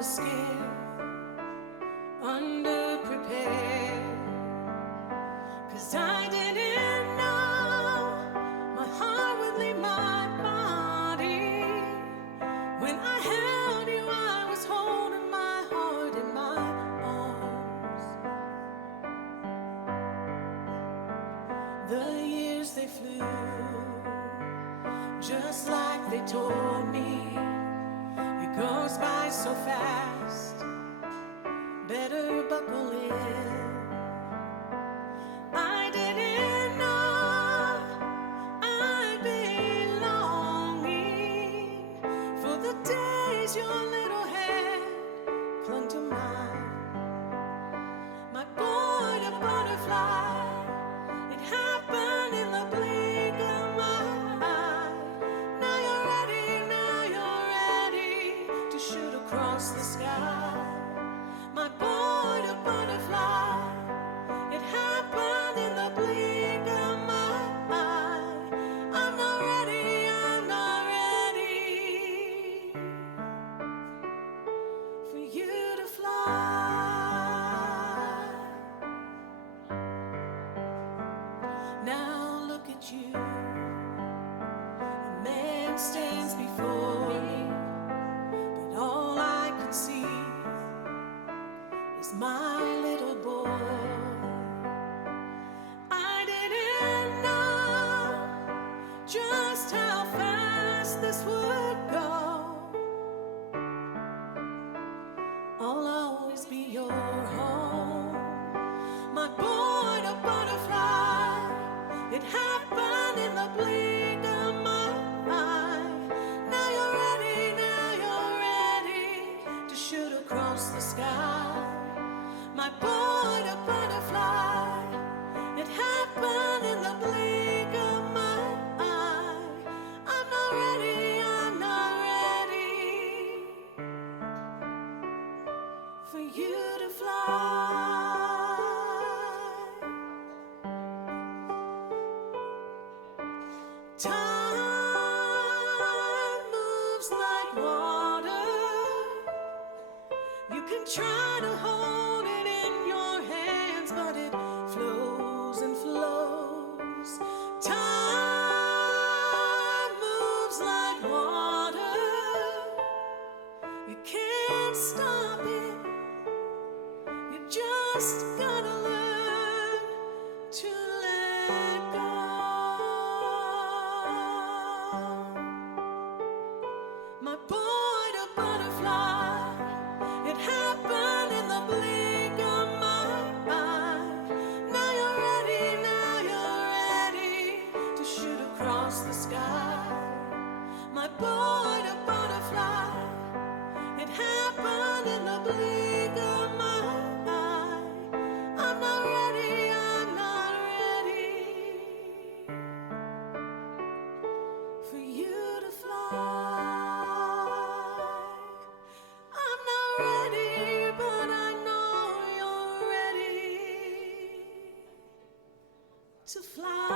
was scared, underprepared, 'cause I didn't know my heart would leave my body. When I held you, I was holding my heart in my arms. The years they flew, just like they told me. It goes by so fast, better buckle in. I didn't know I'd be longing for the days your little hand clung to mine. My boy, the butterfly, it happened in the blink of my eye. Now you're ready to shoot across the sky. My boy, the butterfly, it happened in the blink of my eye. I'm not ready for you to fly. Now look at you, a man stands before me, but all I can see is my little boy. I didn't know just how fast this would go. I'll always be your home. My boy, the butterfly, it happened in the blink of my eye. Now you're ready to shoot across the sky. My boy, the butterfly, it happened in the blink of my eye. I'm not ready for you to fly. Time moves like water. You can try to hold it in your hands, but it flows and flows. Time moves like water. You can't stop it. You just gotta learn to let go. My boy, the butterfly, it happened in the blink of my eye. Now you're ready to shoot across the sky. My boy, the butterfly, it happened in the blink of my eye. I'm not ready for you to fly. I'm not ready, but I know you're ready to fly.